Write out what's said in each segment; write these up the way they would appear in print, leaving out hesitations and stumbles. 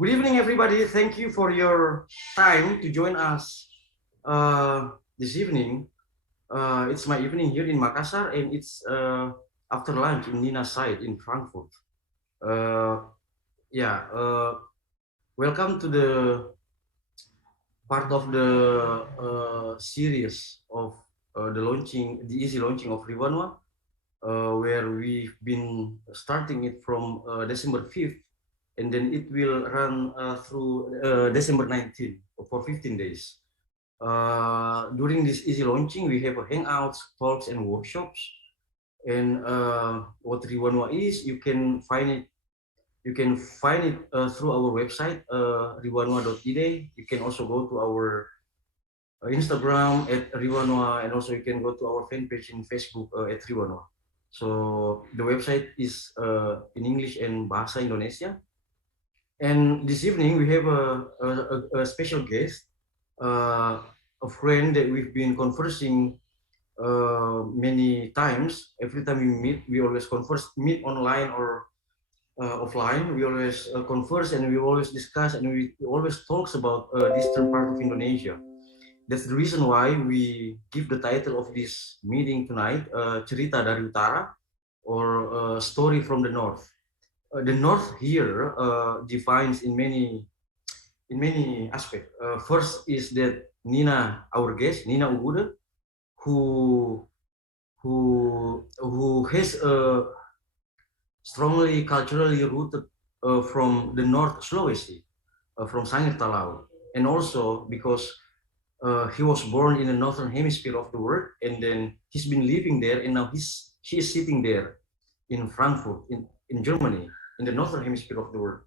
Good evening, everybody. Thank you for your time to join us this evening. It's my evening here in Makassar, and it's after lunch in Nina's side in Frankfurt. Yeah, welcome to the part of the series of the easy launching of Riwanua, where we've been starting it from December 5th. And then it will run through December 19th for 15 days. During this easy launching, we have hangouts, talks, and workshops. And what Riwanua is, you can find it. You can find it through our website, riwanua.ide. You can also go to our Instagram at Riwanua, and also you can go to our fan page in Facebook at Riwanua. So the website is in English and Bahasa Indonesia. And this evening we have a special guest, a friend that we've been conversing many times. Every time we meet, we always meet online or offline. We always converse and we always discuss and we always talks about this eastern part of Indonesia. That's the reason why we give the title of this meeting tonight, Cerita dari Utara, or Story from the North. The North here defines in many aspects. First is that Nina, our guest, Nina Oeghoede, who has a strongly culturally rooted from the North Sulawesi, from Sangihe-Talaud, and also because he was born in the northern hemisphere of the world, and then he's been living there, and now she is sitting there in Frankfurt, in Germany, in the northern hemisphere of the world,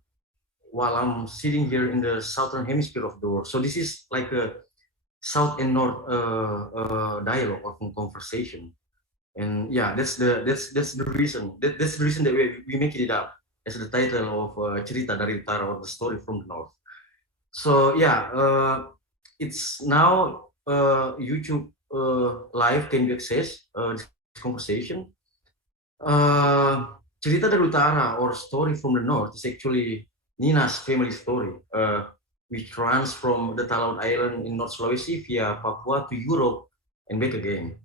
while I'm sitting here in the southern hemisphere of the world. So this is like a south and north dialogue or conversation. And yeah, that's the reason. That's the reason that we make it up as the title of Cerita dari Utara, or the story from the north. So yeah, it's now YouTube live can be accessed this conversation. Cerita dari Utara, or story from the north, is actually Nina's family story, which runs from the Talaud Island in North Sulawesi via Papua to Europe and back again.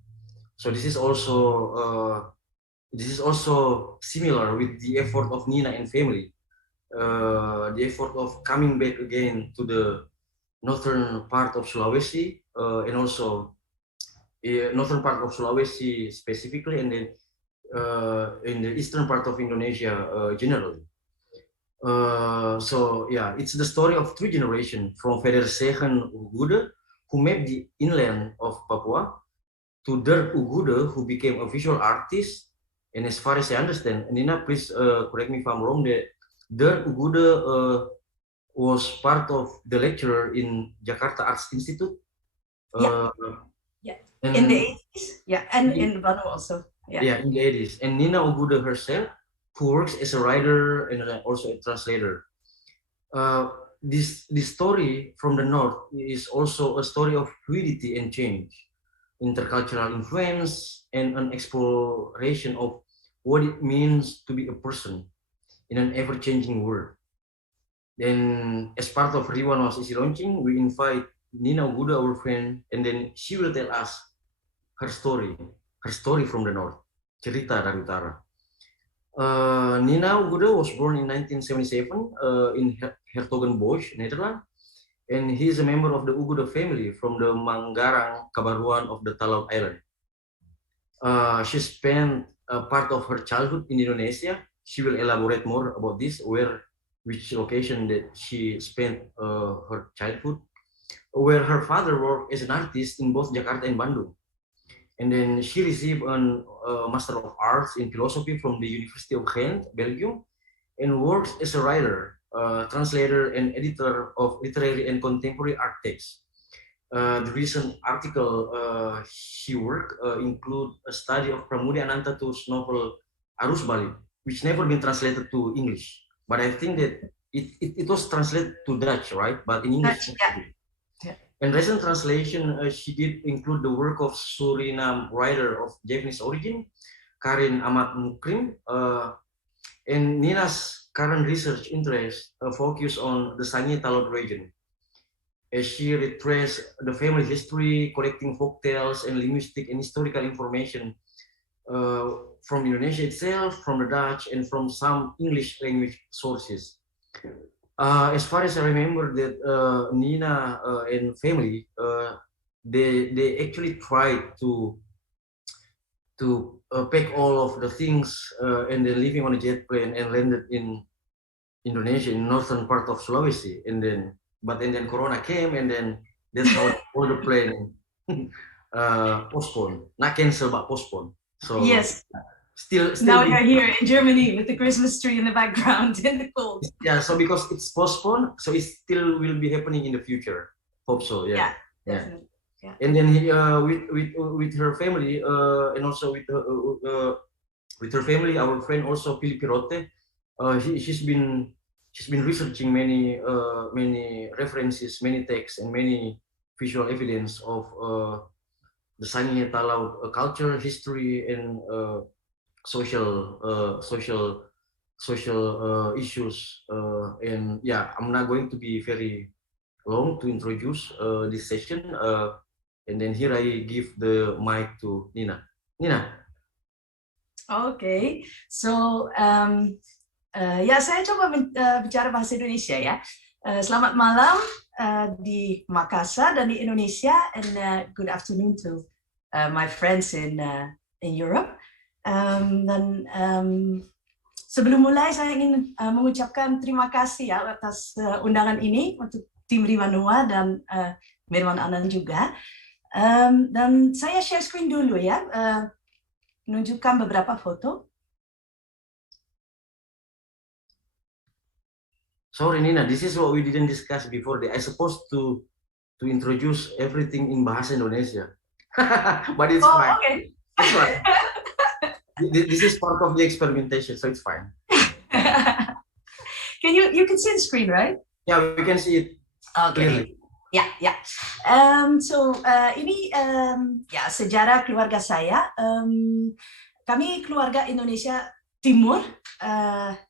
So this is also similar with the effort of Nina and family, the effort of coming back again to the northern part of Sulawesi, and also northern part of Sulawesi specifically, and then in the eastern part of Indonesia generally. So yeah, it's the story of three generations, from Vaderzegen Oeghoede, who mapped the inland of Papua, to Dirk Oeghoede, who became a visual artist. And as far as I understand, Nina, please correct me if I'm wrong, that Dirk Oeghoede was part of the lecturer in Jakarta Arts Institute. Yeah. In the 80s, yeah, and in Bandung also. Yeah, in the 80s. And Nina Oeghoede herself, who works as a writer and also a translator. This story from the north is also a story of fluidity and change, intercultural influence, and an exploration of what it means to be a person in an ever-changing world. Then, as part of Riwanua's Easy Launching, we invite Nina Oeghoede, our friend, and then she will tell us her story from the north, Cerita dari Utara. Nina Oeghoede was born in 1977 in Hertogenbosch, Netherlands, and he is a member of the Oeghoede family from the Manggarang, Kabaruan of the Talaud Islands. She spent part of her childhood in Indonesia. She will elaborate more about this, which location that she spent her childhood, where her father worked as an artist in both Jakarta and Bandung. And then she received a Master of Arts in Philosophy from the University of Ghent, Belgium, and works as a writer, translator, and editor of literary and contemporary art texts. The recent article she worked include a study of Pramoedya Anata Toer's novel Arus Balik, which never been translated to English. But I think that it was translated to Dutch, right? But in English. Yeah. And recent translation she did include the work of Surinam writer of Javanese origin, Karin Amatmoekrim, And Nina's current research interest focus on the Sangihe-Talaud region, as she retraced the family history, collecting folk tales and linguistic and historical information from Indonesia itself, from the Dutch, and from some English language sources. As far as I remember, that Nina and family, they actually tried to pack all of the things and then living on a jet plane and landed in Indonesia, in northern part of Sulawesi, and then Corona came, and then that's how all the plane postponed, not cancel but postponed. So yes, still now you're here in Germany with the Christmas tree in the background in the cold. Yeah, so because it's postponed, so it still will be happening in the future. Hope so. Yeah, definitely. Yeah. And then with her family and also with her family, our friend also Pilipirote, she's been researching many references, many texts, and many visual evidence of the Sangihe-Talaud culture, history, and social issues. And yeah, I'm not going to be very long to introduce this session. And then here I give the mic to Nina. Nina. Okay, so ya saya coba bicara bahasa Indonesia ya. Selamat malam di Makassar dan di Indonesia, and good afternoon to my friends in Europe. Dan sebelum mulai saya ingin mengucapkan terima kasih ya atas undangan ini untuk tim Riwanua dan Mirwan Anand juga. Dan saya share screen dulu ya, menunjukkan beberapa foto. Sorry Nina, this is what we didn't discuss before. I supposed to introduce everything in bahasa Indonesia, but it's fine. Okay. It's fine. This is part of the experimentation, so it's fine. Can you can see the screen, right? Yeah, we can see it. Okay. Ya. So ini ya sejarah keluarga saya. Kami keluarga Indonesia Timur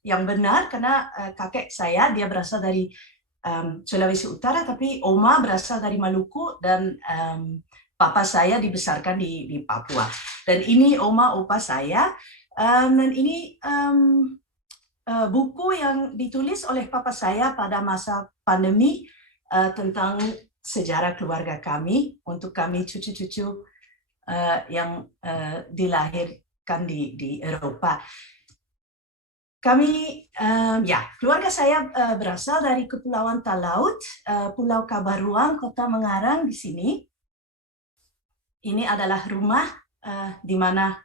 yang benar, karena kakek saya dia berasal dari Sulawesi Utara, tapi oma berasal dari Maluku, dan papa saya dibesarkan di Papua. Dan ini oma opa saya, dan ini buku yang ditulis oleh papa saya pada masa pandemi tentang sejarah keluarga kami untuk kami cucu-cucu yang dilahirkan di Eropa. Kami, keluarga saya berasal dari Kepulauan Talaud, Pulau Kabaruan, Kota Manggarang di sini. Ini adalah rumah di mana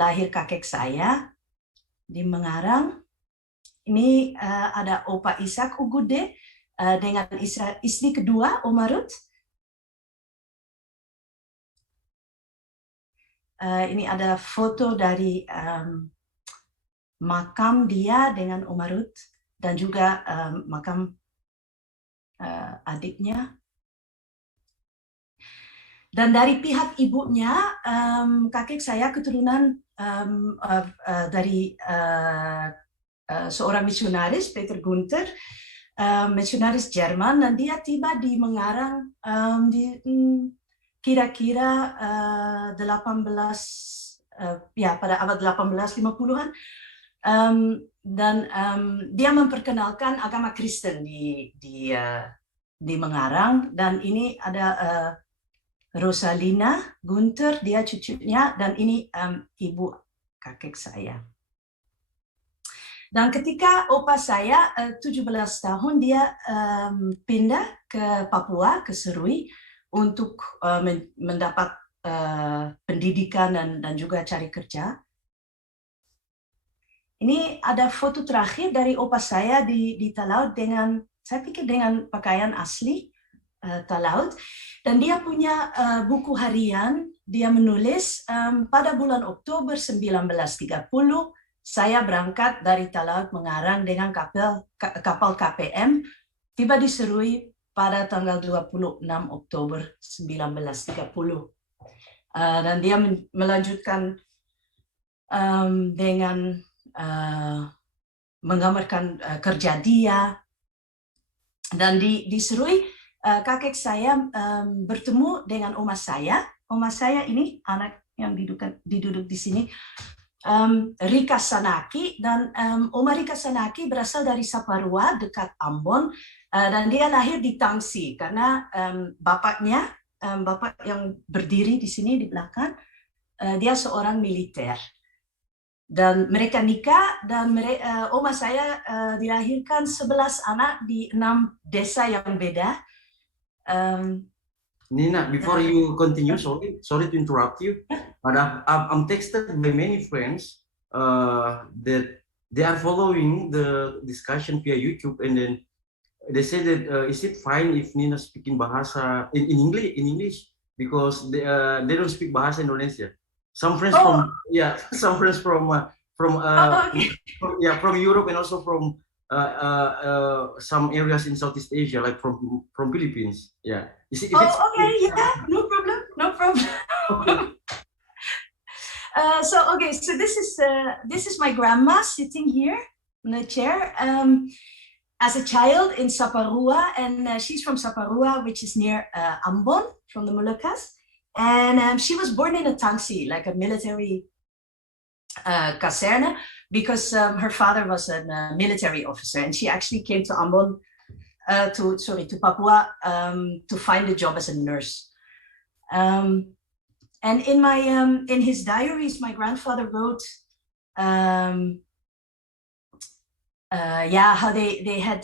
lahir kakek saya di Manggarang. Ini ada Opa Ishak Ughude dengan istri kedua, Oma Ruth. Ini adalah foto dari makam dia dengan Oma Ruth, dan juga makam adiknya. Dan dari pihak ibunya, kakek saya keturunan dari seorang misionaris, Peter Gunther, misionaris Jerman, dan dia tiba di Manggarang di kira-kira pada abad 1850-an. Dan dia memperkenalkan agama Kristen di Manggarang, dan ini ada Rosalina Gunther, dia cucunya, dan ini ibu kakek saya. Dan ketika opa saya 17 tahun, dia pindah ke Papua, ke Serui, untuk mendapat pendidikan dan juga cari kerja. Ini ada foto terakhir dari opa saya di Talaud dengan, saya pikir dengan pakaian asli Talaud. Dan dia punya buku harian, dia menulis pada bulan Oktober 1930, saya berangkat dari Talaud Manggarang dengan kapal KPM, tiba di Serui pada tanggal 26 Oktober 1930. Dan dia melanjutkan dengan menggambarkan kerja dia. Dan di Serui, kakek saya bertemu dengan oma saya. Oma saya ini anak yang duduk di sini, Rika Sanaki, dan Oma Rika Sanaki berasal dari Saparua dekat Ambon, dan dia lahir di Tangsi karena bapaknya, bapak yang berdiri di sini di belakang, dia seorang militer. Dan mereka nikah, dan oma saya dilahirkan 11 anak di 6 desa yang beda. Nina, before you continue, sorry to interrupt you, but I'm texted by many friends that they are following the discussion via YouTube, and then they say that is it fine if Nina speaking bahasa in English because they don't speak bahasa Indonesia. Some friends some friends from Europe, and also from some areas in Southeast Asia, like from Philippines. Yeah. Okay, yeah, no problem. Okay. So this is my grandma sitting here in the chair. As a child in Saparua, and she's from Saparua, which is near Ambon, from the Moluccas. And she was born in a tangsi, like a military kaserne, because her father was a military officer, and she actually came to Ambon, to Papua, to find a job as a nurse. And in his diaries, my grandfather wrote, how they had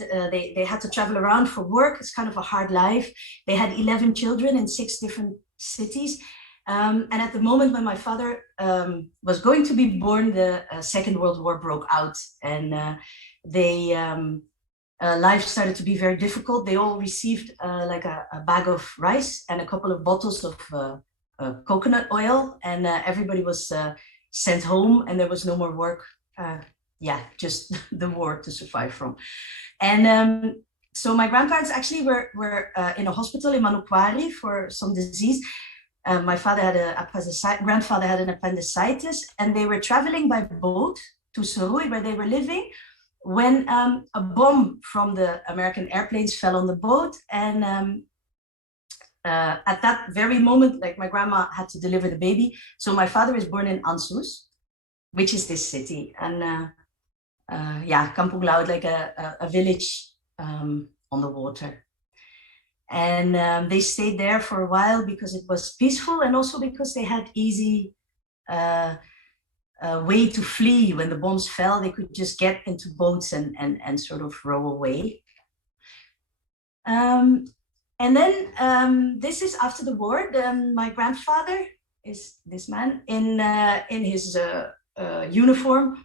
to travel around for work. It's kind of a hard life. They had 11 children in 6 different cities. And at the moment when my father was going to be born, the Second World War broke out, and life started to be very difficult. They all received like a bag of rice and a couple of bottles of coconut oil, and everybody was sent home, and there was no more work. Just the war to survive from. And so my grandparents actually were in a hospital in Manokwari for some disease. My grandfather had an appendicitis, and they were traveling by boat to Serui, where they were living, when a bomb from the American airplanes fell on the boat. And at that very moment, like, my grandma had to deliver the baby. So my father is born in Ansus, which is this city. And Kampung Laut, like a village on the water. And they stayed there for a while because it was peaceful, and also because they had easy way to flee. When the bombs fell, they could just get into boats and sort of row away. And then this is after the war. My grandfather is this man in his uniform.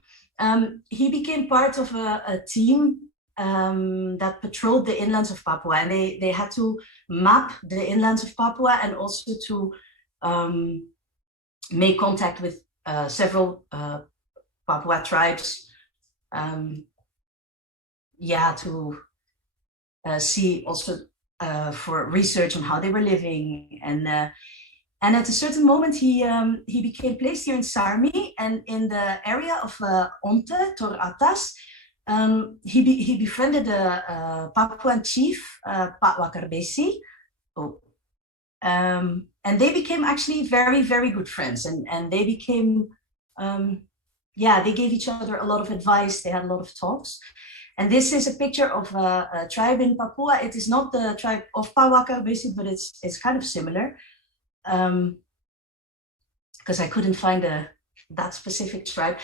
He became part of a team that patrolled the inlands of Papua, and they had to map the inlands of Papua, and also to make contact with several Papua tribes, to see also for research on how they were living. And at a certain moment, he became placed here in Sarmi, and in the area of Onte, Tor Atas. He befriended a Papuan chief, Pak Wakarbesi. And they became actually very, very good friends. And they became, they gave each other a lot of advice. They had a lot of talks. And this is a picture of a tribe in Papua. It is not the tribe of Pak Wakarbesi, but it's kind of similar. Because I couldn't find that specific tribe.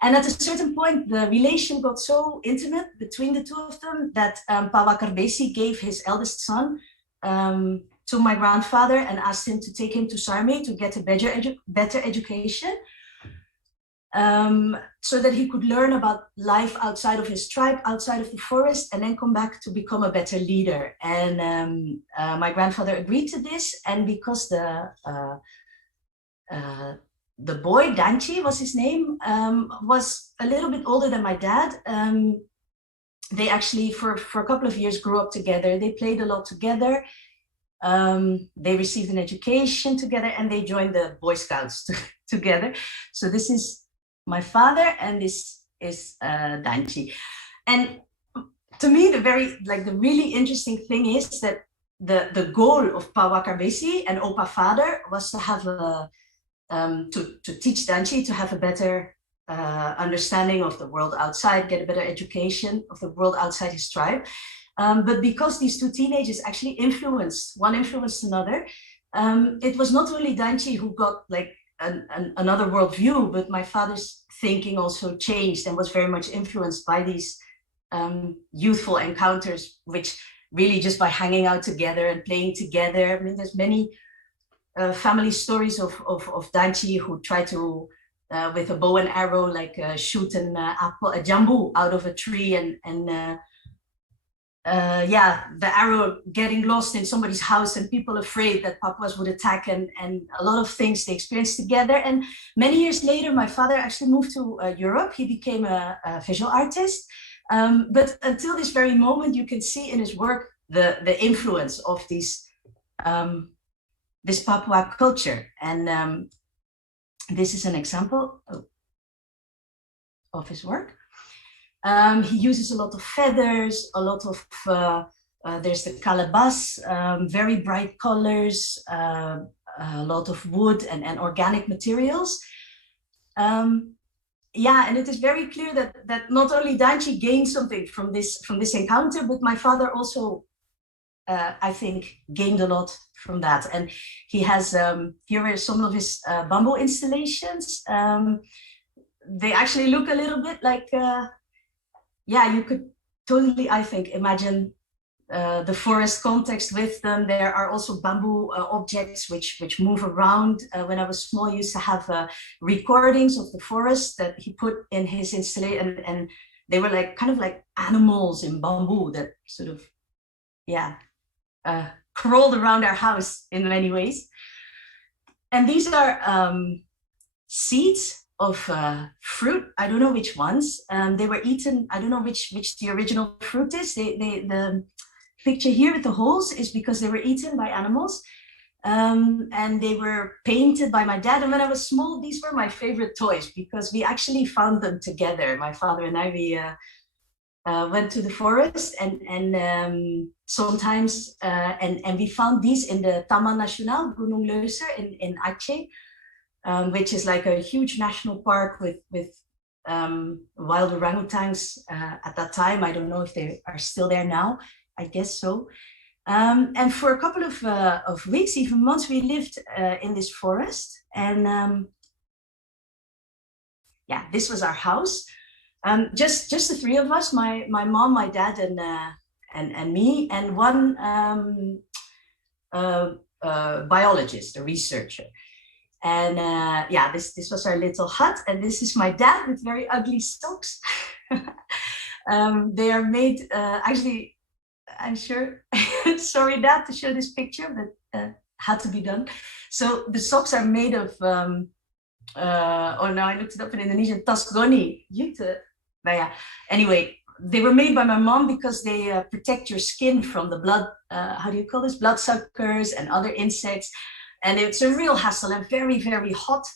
And at a certain point, the relation got so intimate between the two of them that Pak Wakarbesi gave his eldest son to my grandfather and asked him to take him to Sarmi to get a better education, so that he could learn about life outside of his tribe, outside of the forest, and then come back to become a better leader. And my grandfather agreed to this, and because the boy, Danchi was his name, was a little bit older than my dad. They actually, for a couple of years, grew up together. They played a lot together. They received an education together, and they joined the Boy Scouts together. So this is my father, and this is Danchi. And to me, the really interesting thing is that the goal of Pa Wakarbesi and Opa Father was to have to teach Danci to have a better understanding of the world outside, get a better education of the world outside his tribe. But because these two teenagers actually one influenced another, it was not only Danci who got like another worldview, but my father's thinking also changed and was very much influenced by these youthful encounters, which really just by hanging out together and playing together. I mean, there's many family stories of Danci who try to, with a bow and arrow, like shoot a jambu out of a tree, and the arrow getting lost in somebody's house and people afraid that Papuas would attack, and a lot of things they experienced together. And many years later, my father actually moved to Europe. He became a visual artist. But until this very moment, you can see in his work the influence of this Papua culture. And this is an example of his work. He uses a lot of feathers, a lot of, there's the calabash, very bright colors, a lot of wood and organic materials. And it is very clear that not only Danci gained something from this encounter, but my father also, I think, gained a lot from that. And he has, here are some of his bamboo installations. They actually look a little bit like, you could totally, I think, imagine the forest context with them. There are also bamboo objects which move around. When I was small, I used to have recordings of the forest that he put in his installation, and they were like kind of like animals in bamboo that sort of, crawled around our house in many ways. And these are seeds of fruit. I don't know which ones. They were eaten. I don't know which the original fruit is. The picture here with the holes is because they were eaten by animals, and they were painted by my dad. And when I was small, these were my favorite toys because we actually found them together. My father and I, we went to the forest and sometimes and we found these in the Taman Nasional Gunung Leuser in Aceh, which is like a huge national park with wild orangutans at that time. I don't know if they are still there now. I guess so. And for a couple of weeks, even months, we lived in this forest. And this was our house. Just the three of us, my mom, my dad, and me, and one biologist, a researcher. And this was our little hut. And this is my dad with very ugly socks. They are made, actually, I'm sure, sorry, Dad, to show this picture, but had to be done. So the socks are made of, I looked it up in Indonesian, tasgoni, Ute. Anyway, they were made by my mom because they protect your skin from the blood, how do you call this? Bloodsuckers and other insects. And it's a real hassle and very, very hot.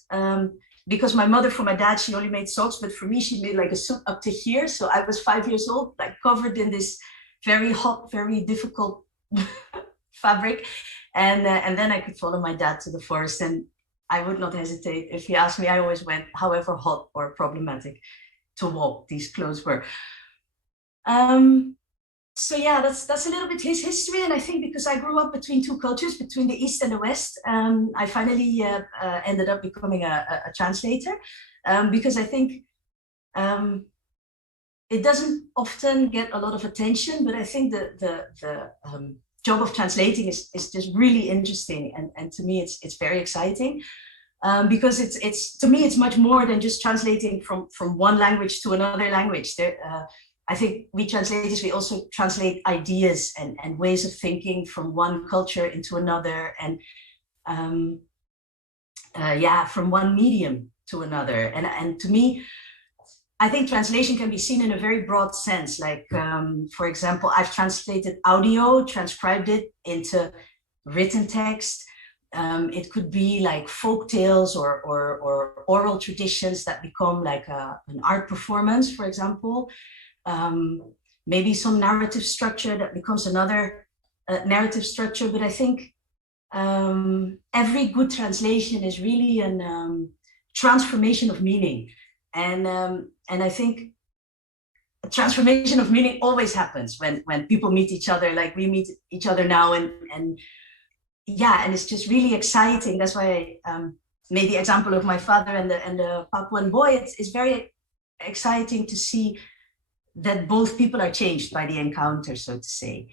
Because my mother, for my dad, she only made socks, but for me, she made like a suit up to here. So I was 5 years old, like covered in this very hot, very difficult fabric. And then I could follow my dad to the forest, and I would not hesitate. If he asked me, I always went, however hot or problematic to walk these clothes were. So that's a little bit his history. And I think because I grew up between two cultures, between the East and the West, I finally ended up becoming a translator, because I think it doesn't often get a lot of attention, but I think the job of translating is just really interesting, and to me it's very exciting, because it's to me it's much more than just translating from one language to another language. I think we translators, we also translate ideas and ways of thinking from one culture into another, and from one medium to another, and to me, I think translation can be seen in a very broad sense. Like, for example, I've translated audio, transcribed it into written text. It could be like folk tales or oral traditions that become like an art performance, for example. maybe some narrative structure that becomes another narrative structure. But I think every good translation is really a transformation of meaning, and I think a transformation of meaning always happens when people meet each other, like we meet each other now, and yeah, and it's just really exciting. That's why I made the example of my father and the Papuan boy. It's very exciting to see that both people are changed by the encounter, so to say.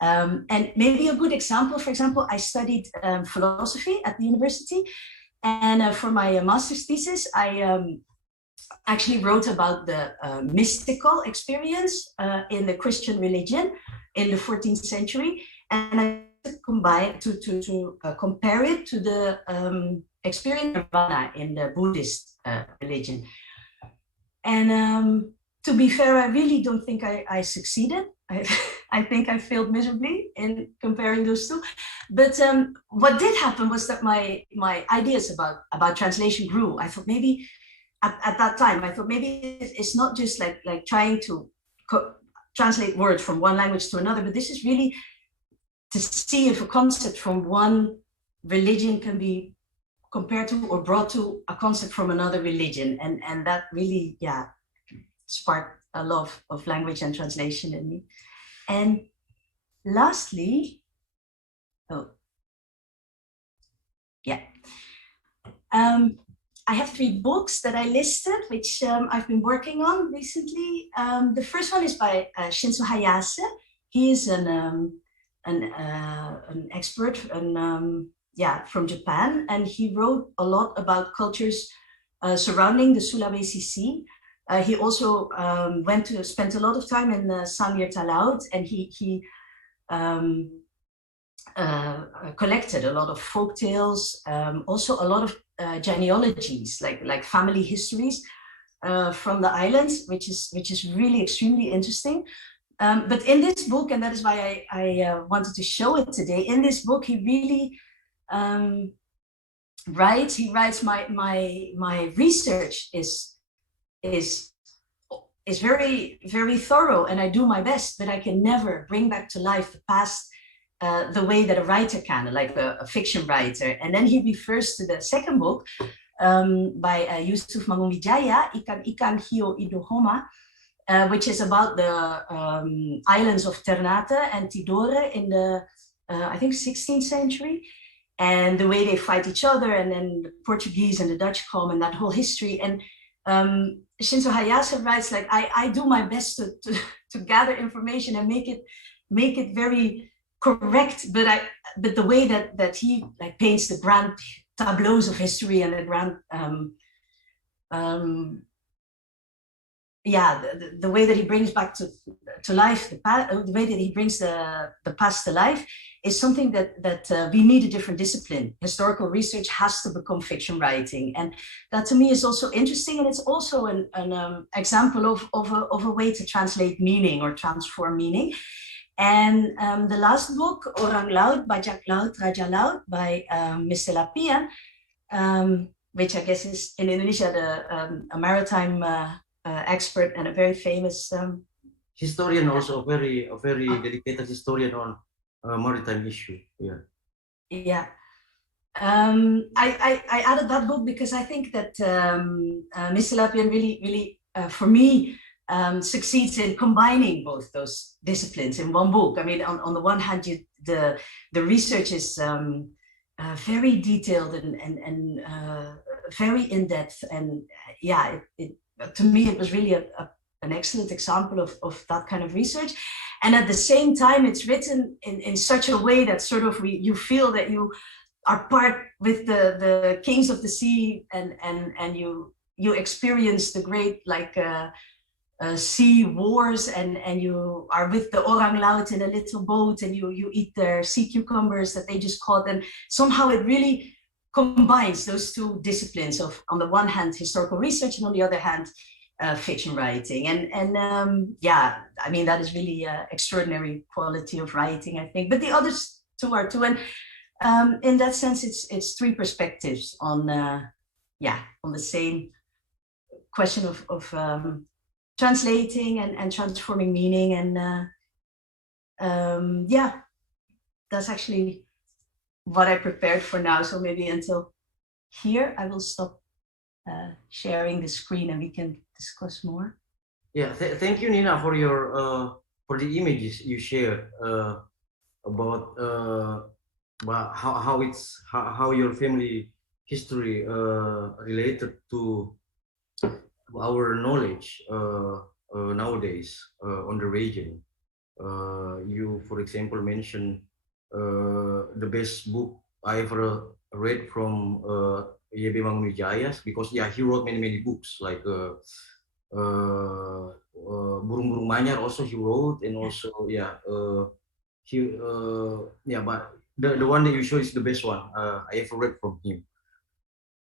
And maybe a good example, for example, I studied philosophy at the university, and for my master's thesis, I actually wrote about the mystical experience in the Christian religion in the 14th century, and I compare it to the experience of Nirvana in the Buddhist religion. And to be fair, I really don't think I succeeded. I think I failed miserably in comparing those two. But what did happen was that my ideas about translation grew. I thought maybe at that time, I thought maybe it's not just like trying to translate words from one language to another, but this is really to see if a concept from one religion can be compared to or brought to a concept from another religion. And that really, yeah, sparked a love of language and translation in me. And lastly, I have 3 books that I listed, which I've been working on recently. The first one is by Shinzo Hayase. He is an expert from Japan, and he wrote a lot about cultures surrounding the Sulawesi Sea. He also spent a lot of time in Sangihe-Talaud, and he collected a lot of folk tales, also a lot of genealogies, like family histories from the islands, which is really extremely interesting. But in this book, and that is why I wanted to show it today, in this book he really writes. He writes my research is very, very thorough, and I do my best, but I can never bring back to life the past the way that a writer can, like a fiction writer. And then he refers to the second book by Yusuf Mangunwijaya, Ikan Hio Idohoma, which is about the islands of Ternate and Tidore in the, I think, 16th century, and the way they fight each other, and then the Portuguese and the Dutch come, and that whole history. And Shinzo Hayase writes, like, I do my best to gather information and make it very correct, but the way that he like paints the grand tableaus of history and the grand the way that he brings back to life the way that he brings the past to life is something that we need a different discipline. Historical research has to become fiction writing, and that to me is also interesting, and it's also an example of a way to translate meaning or transform meaning. And the last book, Orang Laut, Bajak Laut, Raja Laut, by Mr. Lapian, which I guess is in Indonesia a maritime expert and a very famous historian, also a very dedicated historian on maritime issue. Yeah. Yeah. I added that book because I think that Mr. Lapian really for me succeeds in combining both those disciplines in one book. I mean, on the one hand, the research is very detailed and very in-depth, and yeah, to me it was really an excellent example of that kind of research. And at the same time, it's written in such a way that sort of you feel that you are part with the kings of the sea, and you experience the great sea wars, and you are with the Orang Laut in a little boat, and you eat their sea cucumbers that they just caught, and somehow it really combines those two disciplines of, on the one hand, historical research, and on the other hand, fiction writing. And yeah, I mean, that is really extraordinary quality of writing, I think. But the others two are too, and in that sense, it's 3 perspectives on the same question of translating and transforming meaning. And yeah, that's actually what I prepared for now. So maybe until here, I will stop sharing the screen and we can discuss more. Yeah, thank you, Nina, for your for the images you shared about how your family history related to our knowledge nowadays on the region. You, for example, mentioned the best book I ever read from Y.B. Mangunwijaya, because yeah, he wrote many books like Burung-Burung Manyar also he wrote, and also but the one that you show is the best one I ever read from him.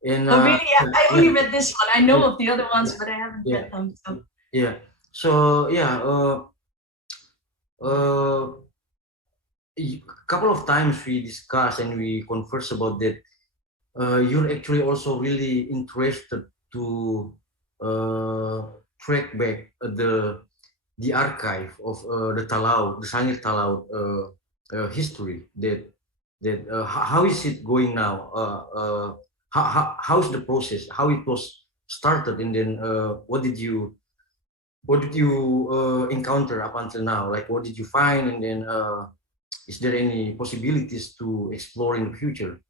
And oh really? I only read this one. I know of the other ones, but I haven't read them. So. Yeah. So yeah, a couple of times we discuss and we converse about that. You're actually also really interested to track back the archive of the Talaud, the Sangihe-Talaud history. How is it going now? How's the process? How it was started, and then what did you encounter up until now? Like, what did you find, and then is there any possibilities to explore in the future?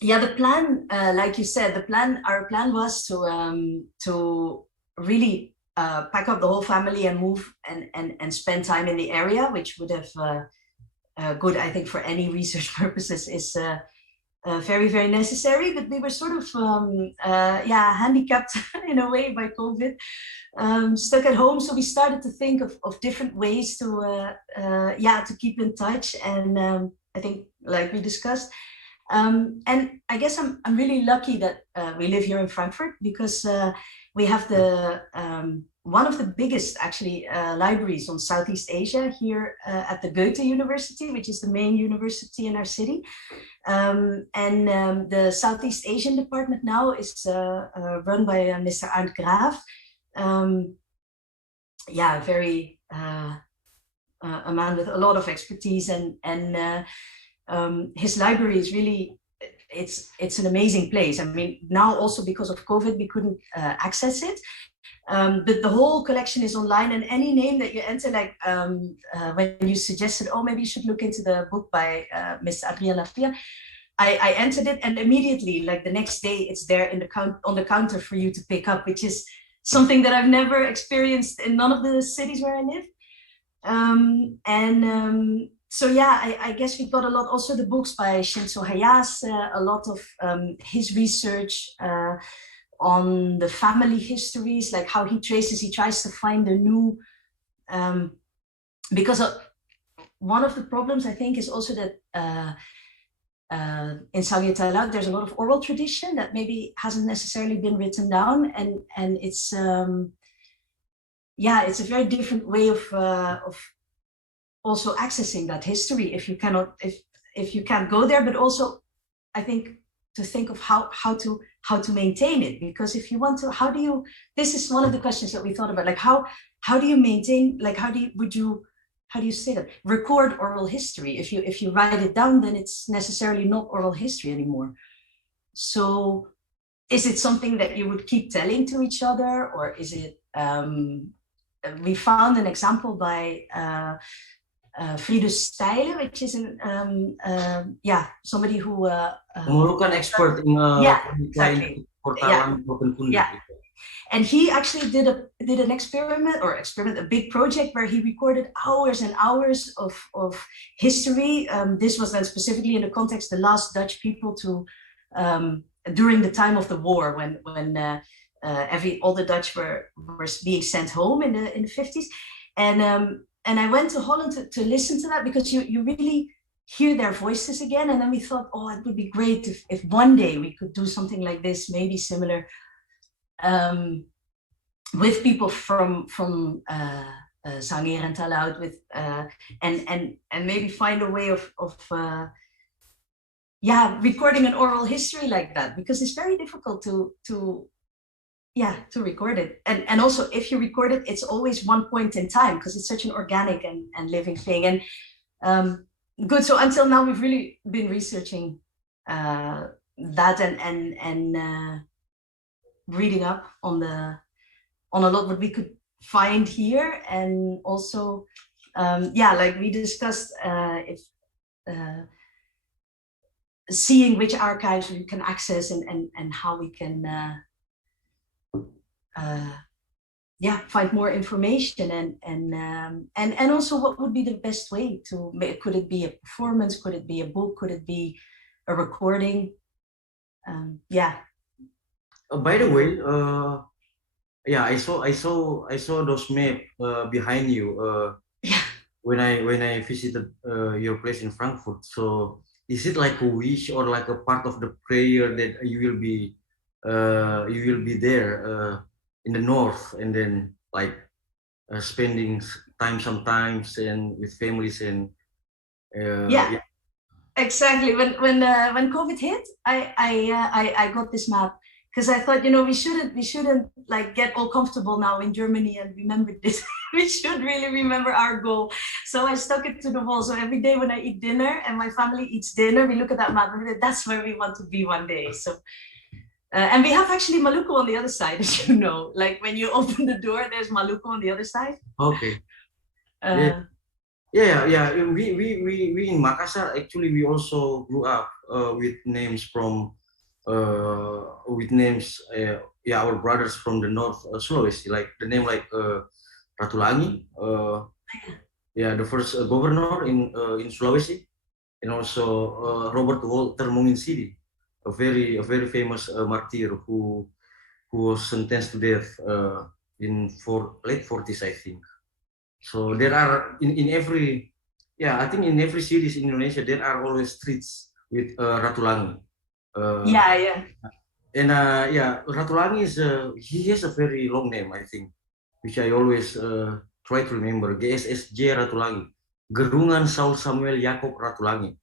Yeah, the plan, like you said, our plan was to really pack up the whole family and move and spend time in the area, which would have good, I think, for any research purposes is very, very necessary. But we were sort of handicapped in a way by COVID, stuck at home. So we started to think of different ways to keep in touch. And I think, like we discussed. And I guess I'm really lucky that we live here in Frankfurt, because we have the one of the biggest actually libraries on Southeast Asia here at the Goethe University, which is the main university in our city. The Southeast Asian department now is run by Mr. Arndt Graaf. Very a man with a lot of expertise, and his library is really, it's an amazing place. I mean, now also because of COVID, we couldn't access it. But the whole collection is online, and any name that you enter, like when you suggested, oh, maybe you should look into the book by Mr. Adrian Lafia, I entered it, and immediately, like the next day, it's there in on the counter for you to pick up, which is something that I've never experienced in none of the cities where I live. So yeah, I guess we got a lot, also the books by Shinzo Hayase, a lot of his research on the family histories, like how he tries to find a new, because one of the problems I think is also that in Sangihe-Talaud there's a lot of oral tradition that maybe hasn't necessarily been written down, and it's it's a very different way of also accessing that history if you can't go there, but also I think to think of how to maintain it, because if you want to, this is one of the questions that we thought about, like how do you maintain, like how do you say that, record oral history? If you write it down, then it's necessarily not oral history anymore. So is it something that you would keep telling to each other, or is it we found an example by Fridus Stijle, which is somebody who Moluccan expert in exactly. And he actually did an experiment, a big project where he recorded hours and hours of history. This was then specifically in the context the last Dutch people to during the time of the war, when all the Dutch were being sent home in the 50s, and I went to Holland to listen to that, because you really hear their voices again. And then we thought, oh, it would be great if one day we could do something like this, maybe similar, with people from Sangihe-Talaud, with and maybe find a way of recording an oral history like that, because it's very difficult to to record it. And also, if you record it, it's always one point in time because it's such an organic and living thing. And good. So until now, we've really been researching that and reading up on a lot what we could find here, and also like we discussed, if seeing which archives we can access and how we can find more information, and also what would be the best way to make, could it be a performance, could it be a book, could it be a recording? By the way, I saw those maps behind you when I visited your place in Frankfurt. So is it like a wish or like a part of the prayer that you will be there in the north, and then like spending time sometimes and with families and exactly. When COVID hit, I got this map because I thought, we shouldn't like get all comfortable now in Germany and remember this. We should really remember our goal. So I stuck it to the wall. So every day when I eat dinner and my family eats dinner, we look at that map and that's where we want to be one day. So and we have actually Maluku on the other side, as you know. Like when you open the door, there's Maluku on the other side. Okay. We in Makassar, actually we also grew up with names from our brothers from the North Sulawesi, like the name like Ratulangi, the first governor in Sulawesi, and also Robert Walter Munginsidi, a very famous martyr who was sentenced to death in late 40s, I think. So there are in every I think in every cities in Indonesia there are always streets with Ratulangi. And Ratulangi is he has a very long name, I think, which I always try to remember. GSSJ Ratulangi, Gerungan Saul Samuel Jacob Ratulangi.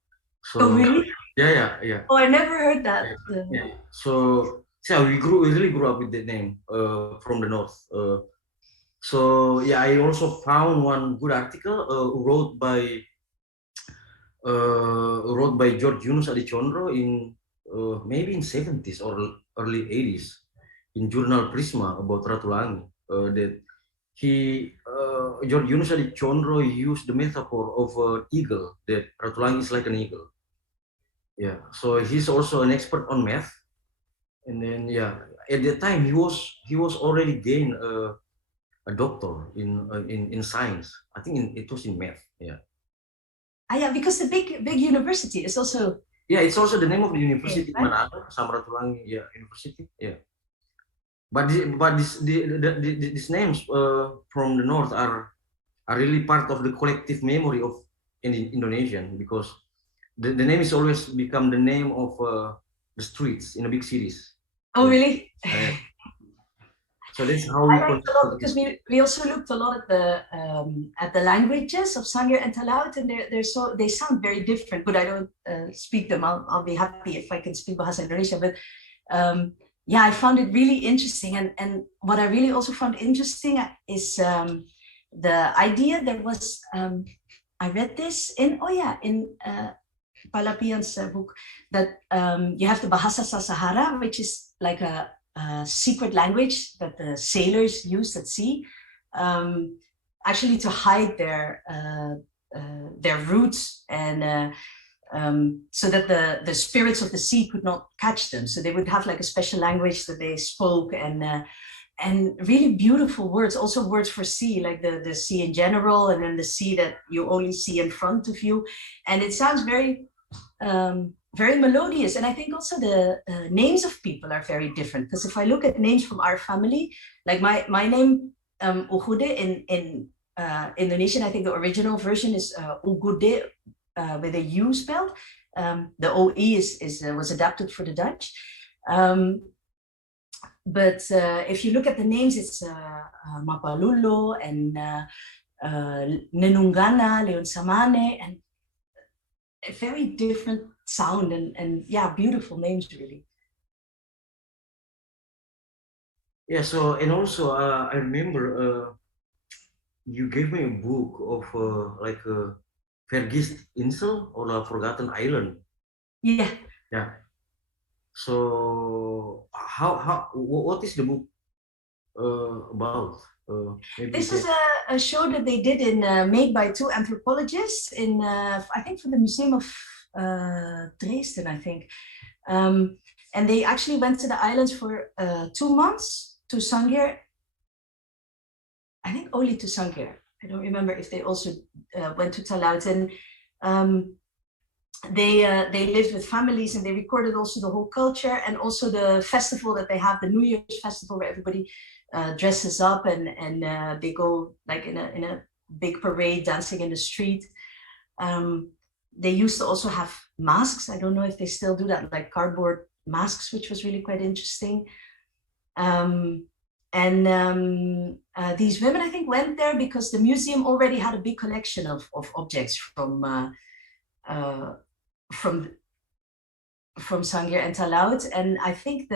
So, oh really? Yeah. Oh, I never heard that. So we really grew up with that name from the north. So I also found one good article wrote by George Yunus Adicondro in maybe in 70s or early 80s in journal Prisma about Ratulangi. That George Yunus Adicondro used the metaphor of an eagle, that Ratulangi is like an eagle. Yeah, so he's also an expert on math, and then at that time he was already gained a doctor in science. I think it was in math. Because the big university is also. It's also the name of the university, right? Samratulangi University. But these names from the north are really part of the collective memory of Indonesian, because the name is always become the name of the streets in the big cities. Oh, really? So that's how we liked a lot, because we also looked a lot at the languages of Sangihe and Talaud, and they sound very different. But I don't speak them. I'll be happy if I can speak Bahasa Indonesia. But I found it really interesting, and what I really also found interesting is the idea there was. I read this in Palapian's book, that you have the Bahasa Sasahara, which is like a secret language that the sailors used at sea, actually to hide their roots, and so that the spirits of the sea could not catch them. So they would have like a special language that they spoke, and really beautiful words, also words for sea, like the sea in general, and then the sea that you only see in front of you. And it sounds very melodious. And I think also the names of people are very different, because if I look at names from our family, like my name, Oeghoede, in Indonesian, I think the original version is Ughude, with a U spelled. The OE was adapted for the Dutch. But if you look at the names, it's Mapalulo and Nenunggana, Leon Samane, and a very different sound, and beautiful names, really. Yeah. So and also I remember you gave me a book of like a Vergist Insel or a Forgotten Island. Yeah. Yeah. So what is the book about? Maybe you This can. is a show that they did in made by two anthropologists in I think for the Museum of Dresden, I think. And they actually went to the islands for 2 months to Sangihe. I think only to Sangihe. I don't remember if they also went to Talaud. And they lived with families and they recorded also the whole culture and also the festival that they have, the New Year's festival where everybody dresses up and they go like in a big parade dancing in the street. They used to also have masks. I don't know if they still do that, like cardboard masks, which was really quite interesting. These women, I think, went there because the museum already had a big collection of objects from Sangihe and Talaud, and I think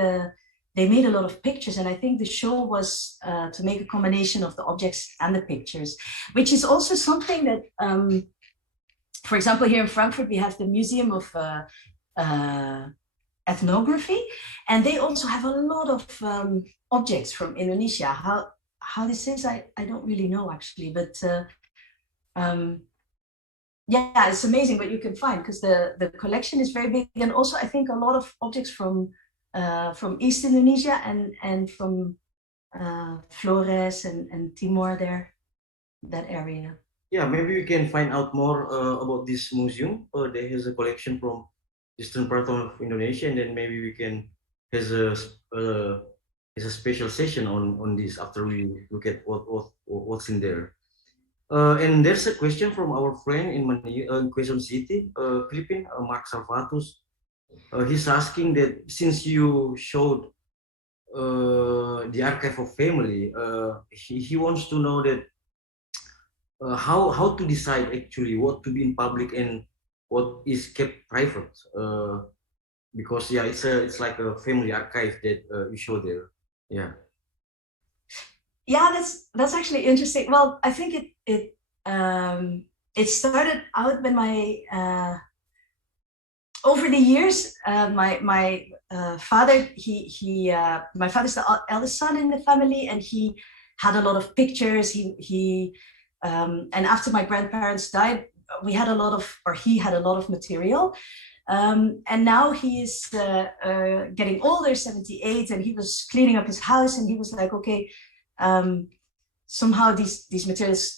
they made a lot of pictures, and I think the show was to make a combination of the objects and the pictures, which is also something that, for example, here in Frankfurt, we have the Museum of Ethnography, and they also have a lot of objects from Indonesia. How this is, I don't really know actually, but yeah, it's amazing what you can find because the collection is very big, and also I think a lot of objects from East Indonesia and from Flores and Timor there, that area. Yeah, maybe we can find out more about this museum. There is a collection from eastern part of Indonesia, and then maybe we can has a special session on this after we look at what's in there. And there's a question from our friend in Quezon City, Philippine, Mark Salvatus. He's asking that since you showed the archive of family, he wants to know that how to decide actually what to be in public and what is kept private. Because yeah, it's like a family archive that you show there. Yeah. Yeah, that's actually interesting. Well, I think it started out when my over the years, my father, my father's the eldest son in the family, and he had a lot of pictures. And after my grandparents died, we had a lot of, or he had a lot of material. And now he is getting older, 78, and he was cleaning up his house, and he was like, okay, somehow these materials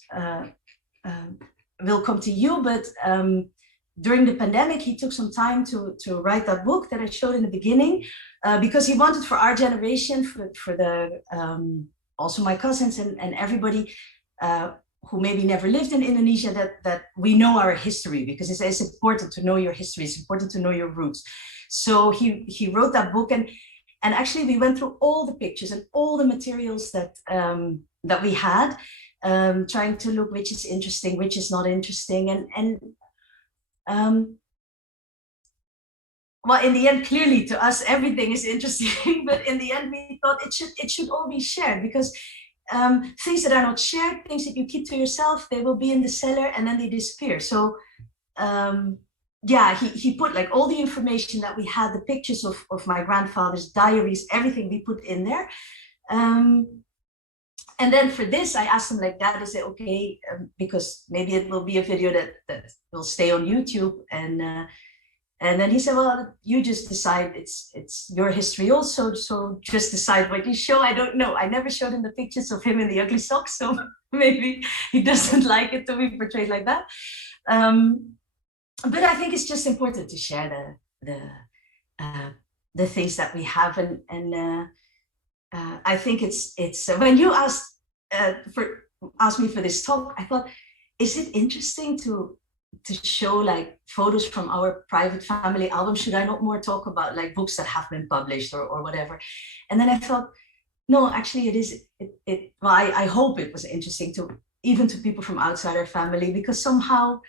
will come to you, but during the pandemic, he took some time to write that book that I showed in the beginning, because he wanted for our generation, for the also my cousins and everybody who maybe never lived in Indonesia, that we know our history, because it's important to know your history. It's important to know your roots. So he wrote that book, and actually we went through all the pictures and all the materials that that we had, trying to look which is interesting, which is not interesting, and well, in the end, clearly to us, everything is interesting. But in the end, we thought it should all be shared, because things that are not shared, things that you keep to yourself, they will be in the cellar and then they disappear. So yeah, he put like all the information that we had, the pictures of my grandfather's diaries, everything we put in there. And then for this, I asked him like that. I said, okay, because maybe it will be a video that will stay on YouTube. And then he said, well, you just decide. It's your history also. So just decide what you show. I don't know. I never showed him the pictures of him in the ugly socks. So maybe he doesn't like it to be portrayed like that. But I think it's just important to share the things that we have, and I think it's when you asked me for this talk, I thought, is it interesting to show like photos from our private family album? Should I not more talk about like books that have been published or whatever? And then I thought, no, actually it is. Well, I hope it was interesting to even to people from outside our family, because somehow,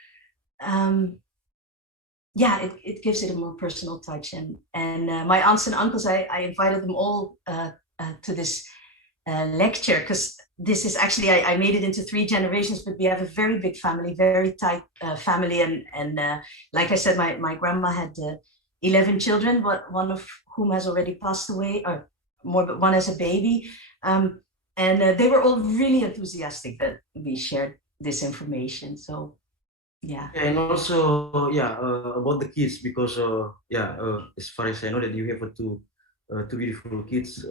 yeah, it gives it a more personal touch. And my aunts and uncles, I invited them all to this lecture, because this is actually, I made it into 3 generations, but we have a very big family, very tight family. And like I said, my grandma had 11 children, but one of whom has already passed away, or more, but one as a baby. And they were all really enthusiastic that we shared this information. So, yeah. And also, about the kids, because as far as I know that you have two beautiful kids.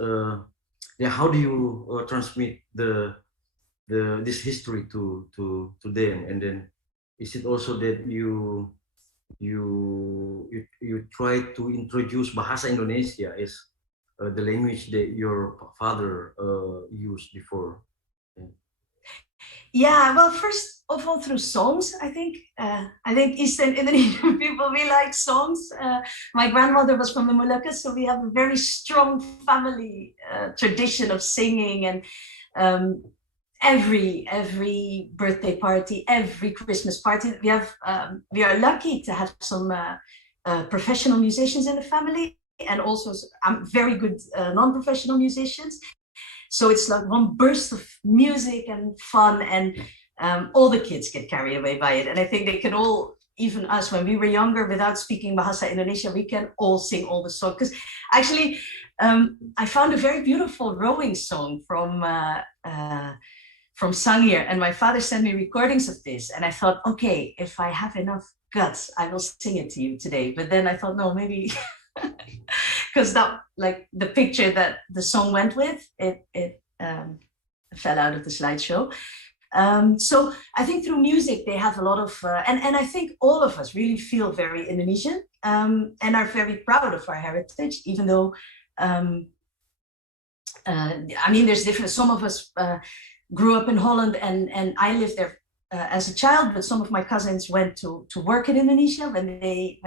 How do you transmit this history to them? And then, is it also that you try to introduce bahasa Indonesia as the language that your father used before? Yeah, well, first of all, through songs, I think Eastern Indonesian people, we like songs. My grandmother was from the Moluccas, so we have a very strong family tradition of singing, and every birthday party, every Christmas party, we are lucky to have some professional musicians in the family, and also very good non-professional musicians. So it's like one burst of music and fun, and all the kids get carried away by it. And I think they can all, even us, when we were younger, without speaking Bahasa Indonesia, we can all sing all the songs. Because actually, I found a very beautiful rowing song from Sangihe, and my father sent me recordings of this. And I thought, okay, if I have enough guts, I will sing it to you today. But then I thought, no, maybe... because that, like, the picture that the song went with, it fell out of the slideshow. So I think through music they have a lot of, and I think all of us really feel very Indonesian, and are very proud of our heritage, even though, I mean, there's different, some of us grew up in Holland, and I lived there as a child, but some of my cousins went to work in Indonesia when they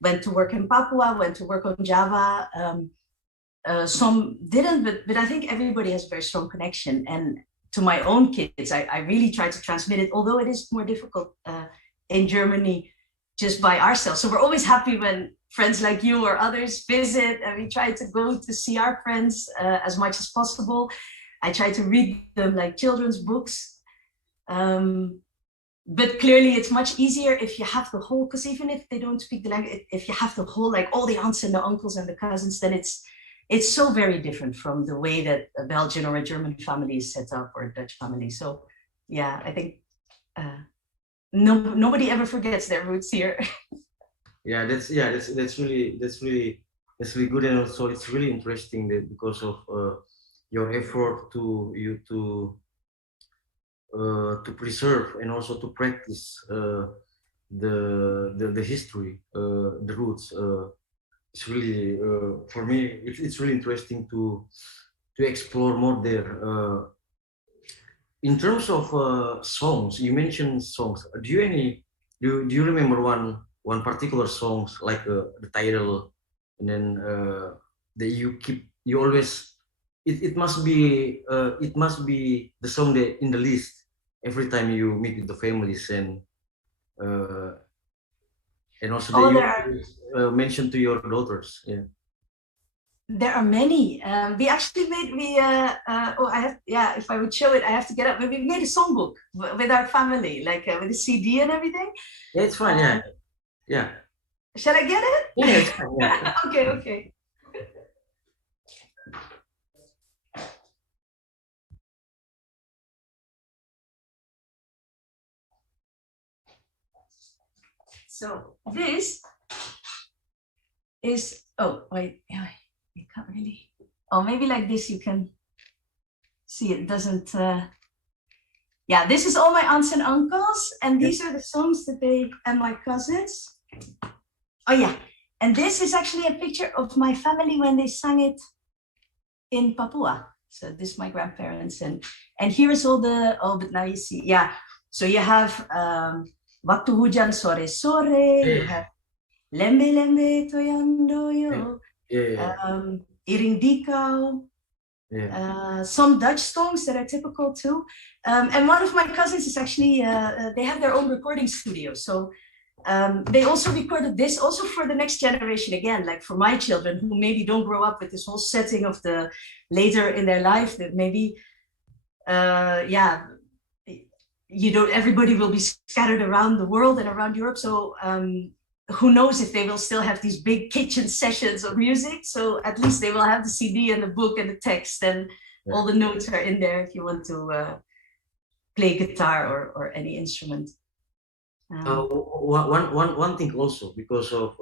went to work in Papua, went to work on Java. Some didn't, but I think everybody has a very strong connection. And to my own kids, I really try to transmit it, although it is more difficult in Germany just by ourselves. So we're always happy when friends like you or others visit, and we try to go to see our friends as much as possible. I try to read them like children's books. But clearly it's much easier if you have the whole, because even if they don't speak the language, if you have the whole, like all the aunts and the uncles and the cousins, then it's so very different from the way that a Belgian or a German family is set up, or a Dutch family. So yeah, I think nobody ever forgets their roots here. That's really good, and also it's really interesting that because of your effort to preserve and also to practice the history, the roots. It's really for me. It's really interesting to explore more there. In terms of songs, you mentioned songs. Do you remember one particular songs, like the title, and then that you always? It must be the song that in the list every time you meet with the families, and also that you mention to your daughters. Yeah, there are many. We actually made if I would show it, I have to get up. But we made a songbook with our family, like with a CD and everything. Yeah, it's fine. Yeah. Shall I get it? Yeah, it's fine. Yeah. Okay. So this is, oh wait, you can't really, oh, maybe like this you can see it doesn't, yeah, this is all my aunts and uncles, and these are the songs that they, and my cousins. Oh yeah, and this is actually a picture of my family when they sang it in Papua. So this is my grandparents, and here is all the, but now you see, yeah, so you have Waktu Hujan Sore-sore, you have Lembe-lembe Toyandoyo, Iring Dikau, some Dutch songs that are typical too. And one of my cousins is actually, they have their own recording studio. So they also recorded this also for the next generation again, like for my children who maybe don't grow up with this whole setting of the later in their life, that maybe yeah, you don't, everybody will be scattered around the world and around Europe. So who knows if they will still have these big kitchen sessions of music. So at least they will have the CD and the book and the text, and all the notes are in there if you want to play guitar or any instrument. One thing also, because of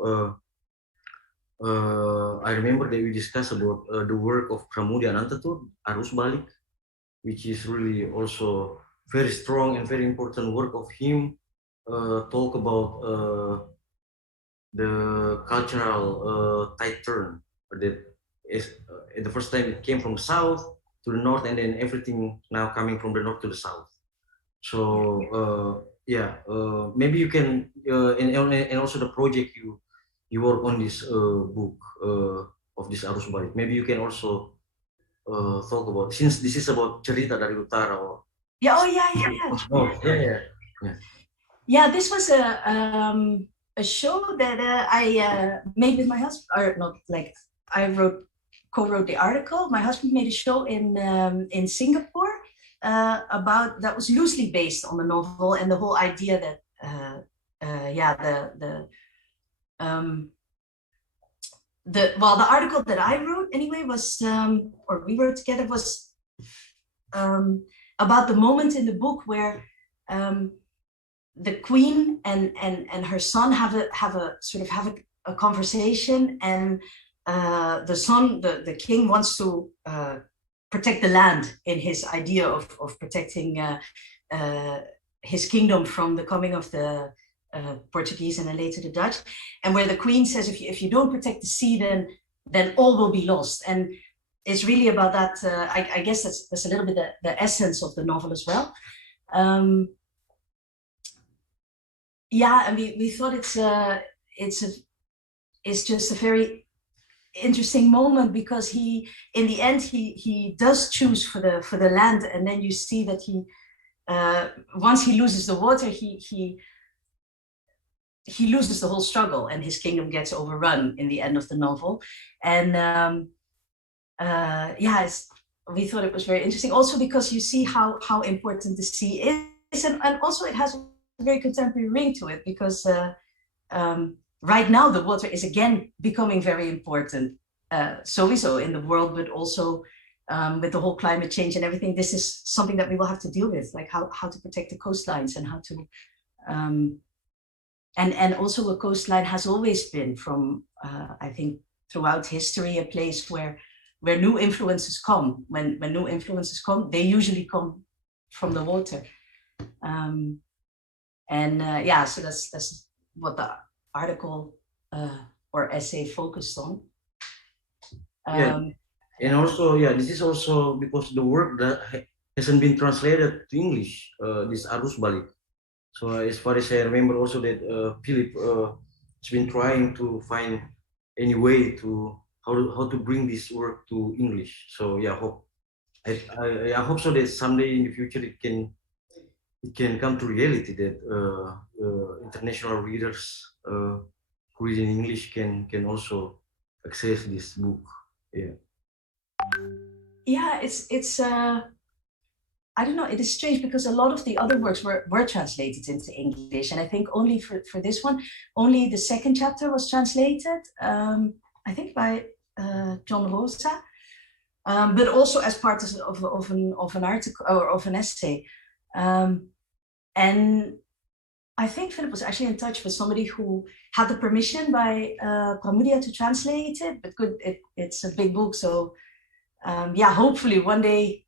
I remember that we discussed about the work of Pramoedya Anata Toer, Arus Balik, which is really also very strong and very important work of him. Talk about the cultural tide turn that is at the first time it came from the south to the north, and then everything now coming from the north to the south. So maybe you can and also the project you work on this book of this Arus Balik. Maybe you can also talk about, since this is about cerita dari Utara. Or, yeah. Yeah, this was a show that I made with my husband, or not like I co-wrote the article. My husband made a show in Singapore about, that was loosely based on the novel, and the whole idea that the article that I wrote anyway was, or we wrote together, was about the moment in the book where the queen and her son have a conversation, and the son, the king, wants to protect the land in his idea of protecting his kingdom from the coming of the Portuguese and then later the Dutch, and where the queen says, if you don't protect the sea, then all will be lost. And it's really about that. I guess that's a little bit the essence of the novel as well. Yeah, and we thought it's just a very interesting moment, because he, in the end, he does choose for the land, and then you see that he once he loses the water, he loses the whole struggle, and his kingdom gets overrun in the end of the novel. And we thought it was very interesting, also because you see how important the sea is, and also it has a very contemporary ring to it, because right now the water is again becoming very important, sowieso in the world, but also with the whole climate change and everything. This is something that we will have to deal with, like how to protect the coastlines, and how to and also a coastline has always been, from I think throughout history, a place where new influences come. When new influences come, they usually come from the water. So that's what the article or essay focused on. And also, this is also because the work that hasn't been translated to English, this Arus Balik. So as far as I remember, also that Philip has been trying to find any way to how to bring this work to English. So I hope so that someday in the future it can come to reality, that international readers who read in English can also access this book. It's I don't know, it is strange, because a lot of the other works were translated into English, and I think only for this one, only the second chapter was translated, I think by John Rosa, but also as part of an article or of an essay. And I think Philip was actually in touch with somebody who had the permission by Pramoedya to translate it, but it's a big book, so hopefully one day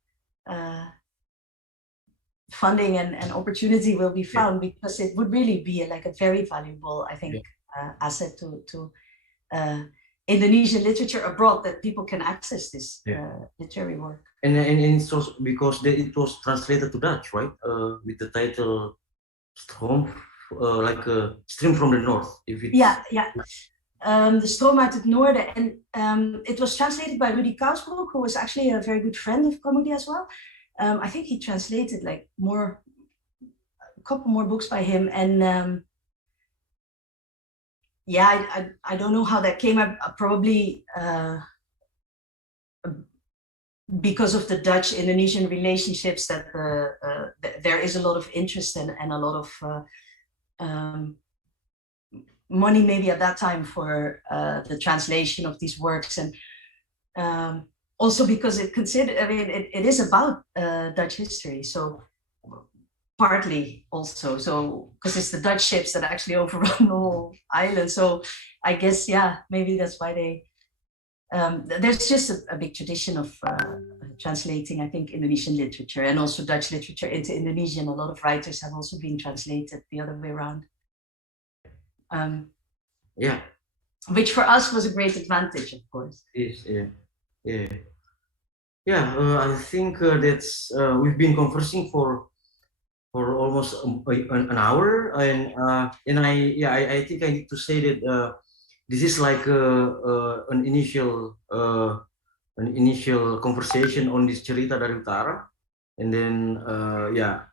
funding and opportunity will be found, because it would really be like a very valuable, I think, asset to Indonesian literature abroad, that people can access this literary work. And it's also because it was translated to Dutch, right? With the title Stroom, like a stream from the north. If it's... The Stroom uit het Noorden, and it was translated by Rudy Kousbroek, who was actually a very good friend of Pramoedya as well. I think he translated like a couple more books by him, and yeah, I don't know how that came up. Probably because of the Dutch-Indonesian relationships, that there is a lot of interest and a lot of money maybe at that time for the translation of these works, and also because it is about Dutch history, so partly also, so because it's the Dutch ships that actually overrun the whole island, so I guess, yeah, maybe that's why they there's just a big tradition of translating, I think, Indonesian literature and also Dutch literature into Indonesian. A lot of writers have also been translated the other way around. Yeah. Which for us was a great advantage, of course. Yes, yeah. I think that's we've been conversing for almost an hour, and I think I need to say that this is like an initial conversation on this Cerita dari Utara, and then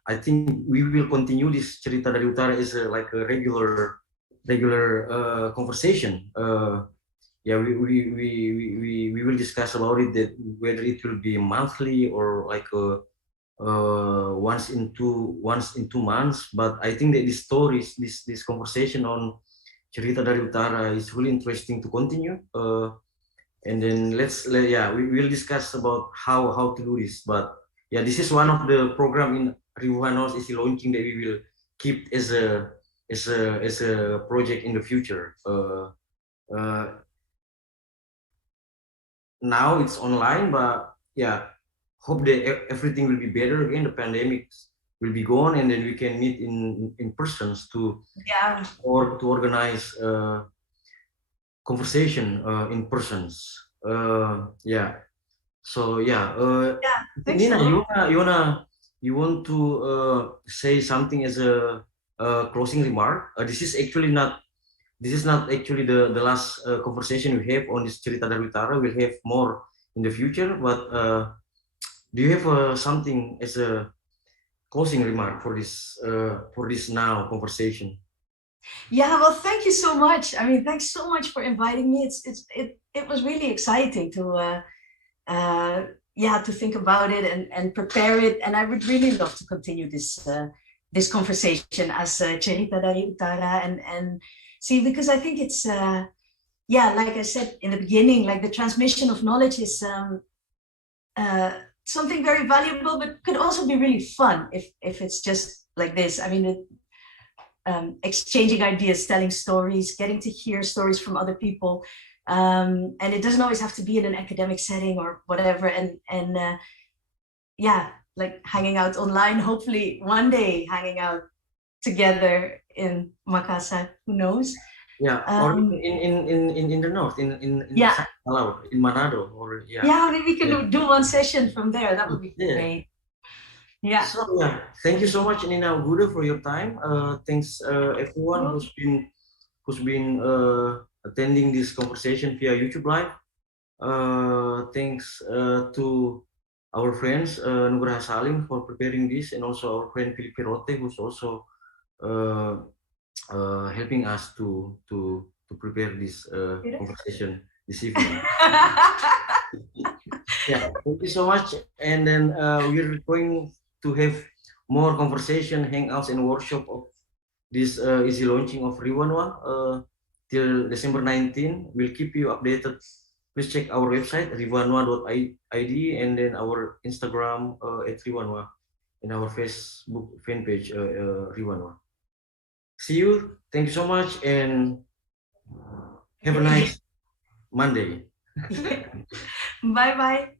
I think we will continue this Cerita dari Utara as like a regular conversation. We will discuss about it, that whether it will be monthly or like once in 2 months. But I think that these stories, this conversation on Cerita dari Utara is really interesting to continue. And then we will discuss about how to do this. But yeah, this is one of the program in Riwanua Easy Launching that we will keep as a project in the future. Now it's online, but yeah, hope that everything will be better again. The pandemic will be gone, and then we can meet in persons to organize conversation in persons. So Nina, you want to say something as a closing remark? This is not actually the last conversation we have on this Cerita dari Utara. We'll have more in the future, but do you have something as a closing remark for this now conversation? Yeah, well, thank you so much. I mean, thanks so much for inviting me. It was really exciting to to think about it and prepare it. And I would really love to continue this conversation as Cerita dari Utara and see, because I think it's like I said in the beginning, like the transmission of knowledge is something very valuable, but could also be really fun if it's just like this. I mean, exchanging ideas, telling stories, getting to hear stories from other people. And it doesn't always have to be in an academic setting or whatever. And like hanging out online, hopefully one day hanging out together in Makassar, who knows? Yeah, or in the north, in Talaud, in Manado, or maybe we can do one session from there. That would be great. Yeah. So thank you so much, Nina Oeghoede, for your time. Thanks everyone who's been attending this conversation via YouTube Live. Thanks to our friends Nugraha Salim for preparing this, and also our friend Philip Pirote, who's also helping us to prepare this conversation this evening. Thank you so much. And then we're going to have more conversation, hangouts, and workshop of this easy launching of Riwanua till December 19. We'll keep you updated. Please check our website, riwanua.id, and then our Instagram at Riwanua, and our Facebook fan page, Riwanua. See you. Thank you so much, and have a nice Monday. Bye-bye.